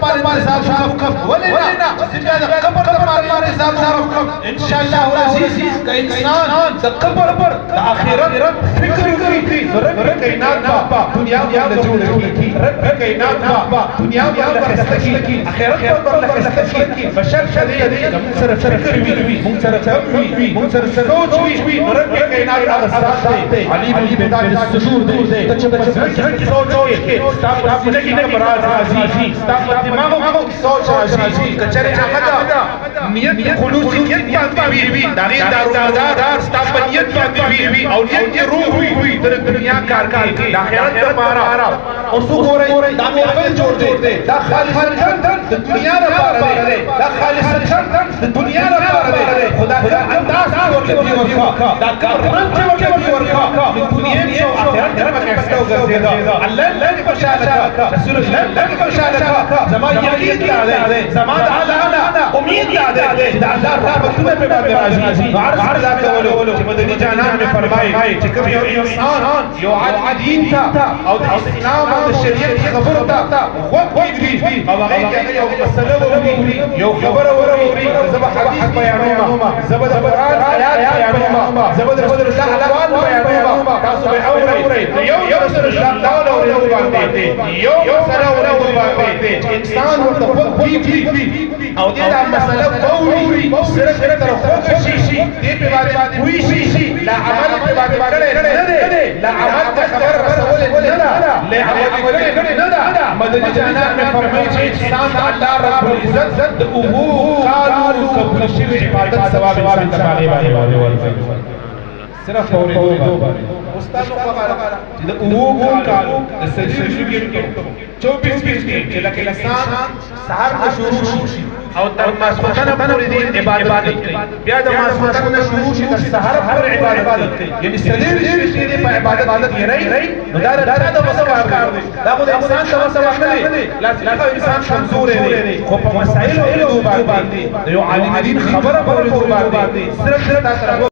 تمام نظام شرف ولنا زكاة قبر تمام نظام شرف إن شاء الله العزيز كإنسان تقبر تأخيرا فكر في رب كينات با دنيا ولا جولك رب كينات با دنيا ولا خستكي أخيرا تقبر لخستكي فشل شديد منصر فكر بي منصر تفكير منصر سوچ بي رب كينات أغسطي علي بن الصدور دے تجربہ سوچو استاف زندگی کا براز عزیزی استاف دماغوں کی سوچ عزیزی کچرے چاہتا نیت خلوصیت باندھی ہوئی دار استاف نیت باندھی ہوئی اولیت کی روح ہوئی در دنیا کار کی آخرت کا مارا اور سو ہو رہے دا عمل جوڑ دے دا خالص دنیا نہ پار دے دا خالص دنیا نہ پار دے خدا کا انداز اور کی ورکا دا قرآن کے ورکا دنیا میں آخرت کا کیسا گزرے الله لن يفشلك رسول الله لن يفشلك زمان يقين عليه زمان على امید عليه اذا الله رحمت میں بے عزیز وعرض ذاك ولو مدنی جانان میں فرمائے کہ کبھی انسان جو عدین تھا اور اسلام اور شریعت خبر تھا وقت بھی او غیر یو مسئلہ وری یو خبر وری زب حدیث بیانوما زب قرآن آیات بیانوما زب رسول الله احوال بیانوما تاسو به اوري یو رسول الله يوم سنة ورد إنسان ورد فيه أو دي دا مسألة فوري سرق ترخوك شيشي دي ببعد ويشي لا عمل ببعد كده لا عمل تخبر رسول ندى لا عمل كده ندى مدني جانان میں فرمائے إنسان اللہ رب العزت أبوه قالوا قبل شرع عبادت ثواب انتقالي والي صرف فوري دو استاد وقال إذا أوه قالوا السجل شو بيركب 24 بيركب لكن الإنسان سهر مشروع أو ما سمعنا بنوريدين عبادة بيا ده ما سمعنا مشروع السهر هر عبادة يعني السجل شيء بعبادة يري ندار هذا مسوى لا بد إنسان مسوى لا إنسان كمزور ہے خوب مسائل له بعد يعلمين خبر صرف